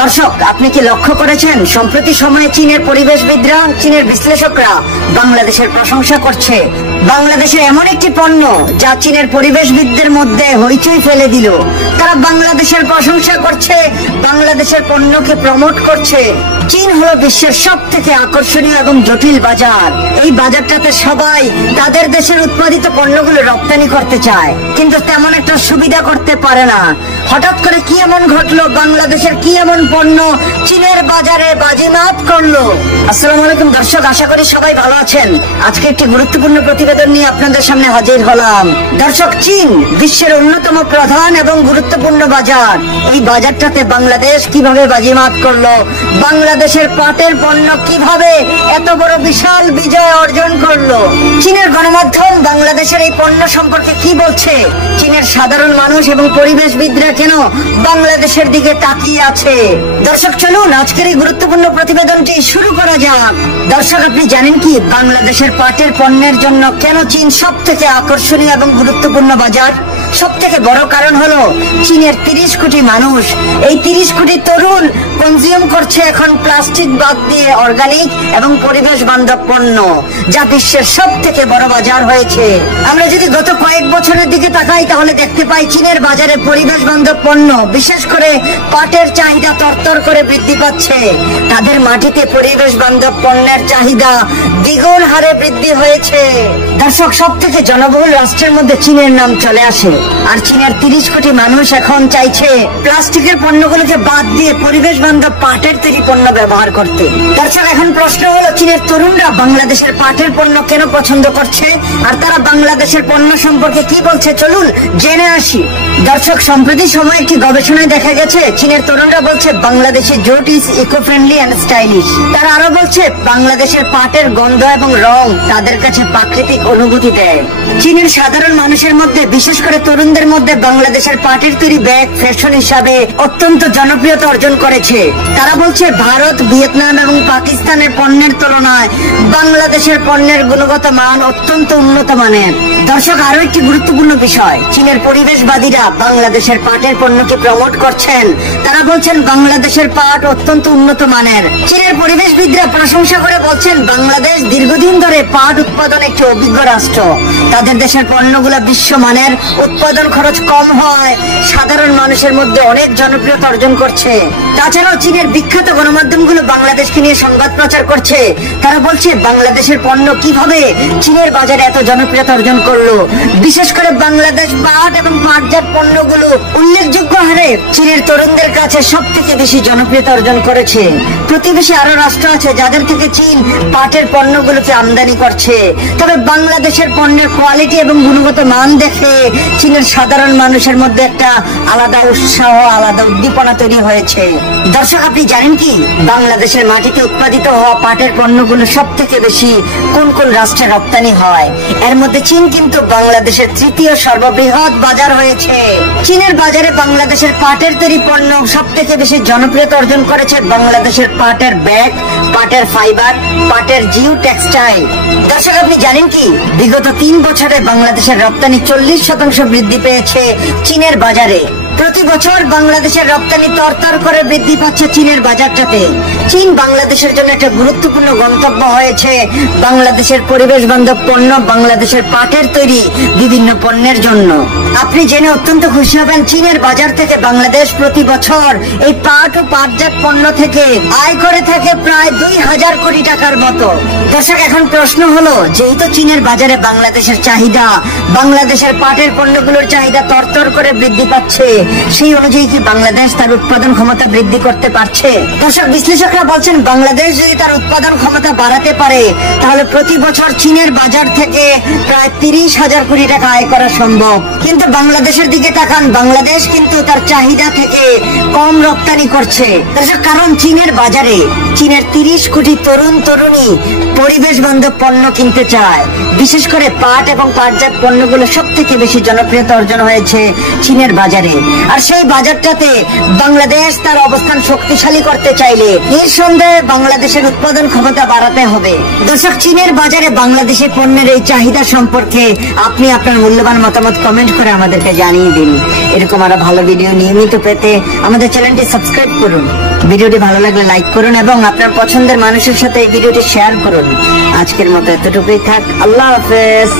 দর্শক, আপনি কি লক্ষ্য করেছেন সম্প্রতি সময়ে চীনের পরিবেশবিদরা, চীনের বিশ্লেষকরা বাংলাদেশের প্রশংসা করছে। বাংলাদেশের এমন একটি পণ্য যা চীনের পরিবেশবিদদের মধ্যে হইচই ফেলে দিল। তারা বাংলাদেশের প্রশংসা করছে, বাংলাদেশের পণ্যকে প্রমোট করছে। চীন হলো বিশ্বের সব থেকে আকর্ষণীয় এবং জটিল বাজার। এই বাজারটাতে সবাই তাদের দেশের উৎপাদিত পণ্যগুলো রপ্তানি করতে চায়, কিন্তু তেমন একটা সুবিধা করতে পারে না। হঠাৎ করে কি এমন ঘটলো, বাংলাদেশের কি এমন পণ্য চীনের বাজারে বাজিমাত করলো? আসসালামু আলাইকুম দর্শক, আশা করি সবাই ভালো আছেন। আজকে একটি গুরুত্বপূর্ণ প্রতিবেদন নিয়ে আপনাদের সামনে হাজির হলাম। দর্শক, চীন বিশ্বের অন্যতম প্রধান এবং গুরুত্বপূর্ণ বাজার। এই বাজারটাতে বাংলাদেশ কিভাবে বাজিমাত করলো, বাংলাদেশের পাটের পণ্য কিভাবে এত বড় বিশাল বিজয় অর্জন করলো, চীনের গণমাধ্যম বাংলাদেশের এই পণ্য সম্পর্কে কি বলছে, চীনের সাধারণ মানুষ এবং পরিবেশবিদরা কেন বাংলাদেশের দিকে তাকিয়ে আছে। দর্শক, চলুন আজকের এই গুরুত্বপূর্ণ প্রতিবেদনটি শুরু করা যাক। দর্শক, আপনি জানেন কি বাংলাদেশের পাটের পণ্যের জন্য কেন চীন সব থেকে আকর্ষণীয় এবং গুরুত্বপূর্ণ বাজার? সব থেকে বড় কারণ হলো চীনের 30 কোটি মানুষ, এই 30 কোটি তরুণ কনজিউম করছে এখন প্লাস্টিক বাদ দিয়ে অর্গানিক এবং পরিবেশ বান্ধব পণ্য, যা বিশ্বের সব থেকে বড় বাজার হয়েছে। আমরা যদি গত কয়েক বছরের দিকে তাকাই তাহলে দেখতে পাই চীনের বাজারে পরিবেশ বান্ধব পণ্য, বিশেষ করে পাটের চাহিদা তরতর করে বৃদ্ধি পাচ্ছে। তাদের মাটিতে পরিবেশ বান্ধব পণ্যের চাহিদা দ্বিগুণ হারে বৃদ্ধি হয়েছে। দর্শক, সব থেকে জনবহুল রাষ্ট্রের মধ্যে চীনের নাম চলে আসে, আর চীনের 30 কোটি মানুষ এখন চাইছে প্লাস্টিকের পণ্যগুলোকে বাদ দিয়ে পরিবেশ বান্ধব পাটের তৈরি পণ্য ব্যবহার করতে। দর্শক, এখন প্রশ্ন হলো চীনের তরুণরা বাংলাদেশের পাটের পণ্য কেন পছন্দ করছে, আর তারা বাংলাদেশের পণ্য সম্পর্কে কি বলছে, চলুন জেনে আসি। দর্শক, সম্প্রতি সময় একটি গবেষণায় দেখা গেছে চীনের তরুণরা বলছে বাংলাদেশের jute is eco friendly and stylish. তারা আরো বলছে বাংলাদেশের পাটের গন্ধ এবং রং তাদের কাছে প্রাকৃতিক অনুভূতি দেয়। চীনের সাধারণ মানুষের মধ্যে, বিশেষ করে তরুণদের মধ্যে বাংলাদেশের পাটের তৈরি ব্যাগ ফ্যাশন হিসাবে অত্যন্ত জনপ্রিয়তা অর্জন করেছে। তারা বলছে ভারত, ভিয়েতনাম এবং পাকিস্তানের পণ্যের তুলনায় বাংলাদেশের পণ্যের গুণগত মান অত্যন্ত উন্নত মানের। দর্শক, আরো একটি গুরুত্বপূর্ণ বিষয়, চীনের পরিবেশবাদীরা বাংলাদেশের পাটের পণ্যকে প্রমোট করছেন। তারা বলছেন বাংলাদেশের পাট অত্যন্ত উন্নত মানের। চীনের পরিবেশবিদরা প্রশংসা করে বলছেন বাংলাদেশ দীর্ঘদিন ধরে পাট উৎপাদন একটি অভিজ্ঞ রাষ্ট্র। তাদের দেশের পণ্যগুলো বিশ্বমানের, উৎপাদন খরচ কম হয়, সাধারণ মানুষের মধ্যে অনেক জনপ্রিয়তা অর্জন করছে। তাছাড়াও চীনের বিখ্যাত গণমাধ্যমগুলো বাংলাদেশকে নিয়ে সংবাদ প্রচার করছে। তারা বলছে বাংলাদেশের পণ্য কিভাবে চীনের বাজারে এত জনপ্রিয়তা অর্জন করলো। বিশেষ করে বাংলাদেশ পাট এবং পাটজাত পণ্যগুলো উল্লেখযোগ্য হারে চীনের তরুণদের কাছে সব থেকে বেশি জনপ্রিয়তা অর্জন করেছে। প্রতিবেশী আরো রাষ্ট্র আছে যাদের থেকে চীন পাটের পণ্যগুলোকে আমদানি করছে। তবে বাংলাদেশের পণ্যের কোয়ালিটি এবং গুণগত মান দেখে চীনের সাধারণ মানুষের মধ্যে একটা আলাদা উৎসাহ, আলাদা উদ্দীপনা তৈরি হয়েছে। দর্শক, আপনি জানেন কি বাংলাদেশের মাটিতে উৎপাদিত হওয়া পাটের পণ্যগুলো সব থেকে বেশি কোন কোন রাষ্ট্রে রপ্তানি হয়? এর মধ্যে চীন কিন্তু বাংলাদেশের তৃতীয় সর্ববৃহৎ বাজার হয়েছে। চীনের বাজারে বাংলাদেশের পাটের তৈরি পণ্য সব থেকে বেশি জনপ্রিয়তা অর্জন করেছে বাংলাদেশের পাটের ব্যাগ, পাটের ফাইবার, পাটের জিও টেক্সটাইল। দর্শক, আপনি জানেন কি বিগত 3 বছরে বাংলাদেশের রপ্তানি 40% বৃদ্ধি পেয়েছে চীনের বাজারে। প্রতি বছর বাংলাদেশের রপ্তানি তরতর করে বৃদ্ধি পাচ্ছে চীনের বাজারটাতে। চীন বাংলাদেশের জন্য একটা গুরুত্বপূর্ণ গন্তব্য হয়েছে। বাংলাদেশের পরিবেশ বান্ধব পণ্য, বাংলাদেশের পাটের তৈরি বিভিন্ন পণ্যের জন্য। আপনি জেনে অত্যন্ত খুশি হবেন চীনের বাজার থেকে বাংলাদেশ প্রতি বছর এই পাট ও পাটজাত পণ্য থেকে আয় করে থাকে প্রায় 2000 কোটি টাকার মতো। দর্শক, এখন প্রশ্ন হলো যেহেতু চীনের বাজারে বাংলাদেশের চাহিদা, বাংলাদেশের পাটের পণ্যগুলোর চাহিদা তরতর করে বৃদ্ধি পাচ্ছে, সেই অনুযায়ী কি বাংলাদেশ তার উৎপাদন ক্ষমতা বৃদ্ধি করতে পারছে? দর্শক, বিশ্লেষকরা বলছেন বাংলাদেশ যদি তার উৎপাদন ক্ষমতা বাড়াতে পারে তাহলে প্রতি বছর চীনের বাজার থেকে প্রায় 30,000 কোটি টাকা আয় করা সম্ভব। কিন্তু বাংলাদেশের দিকে তাকান, বাংলাদেশ কিন্তু তার চাহিদা থেকে কম রপ্তানি করছে। দর্শক, কারণ চীনের বাজারে চীনের 30 কোটি তরুণ তরুণী পরিবেশ বান্ধব পণ্য কিনতে চায়। বিশেষ করে পাট এবং পাটজাত পণ্যগুলো সব থেকে বেশি জনপ্রিয়তা অর্জন হয়েছে চীনের বাজারে। আর সেই বাজারটাতে বাংলাদেশ তার অবস্থান শক্তিশালী করতে চাইলে নিঃসন্দেহে বাংলাদেশের উৎপাদন ক্ষমতা বাড়াতে হবে। দর্শক, চীনের বাজারে বাংলাদেশের পণ্যের এই চাহিদা সম্পর্কে আপনি আপনার মূল্যবান মতামত কমেন্ট করে আমাদেরকে জানিয়ে দিন। এরকম আরো ভালো ভিডিও নিয়মিত পেতে আমাদের চ্যানেলটি সাবস্ক্রাইব করুন। ভিডিওটি ভালো লাগলে লাইক করুন এবং আপনার পছন্দের মানুষের সাথে এই ভিডিওটি শেয়ার করুন। আজকের মতো এতটুকুই থাক। আল্লাহ হাফেজ।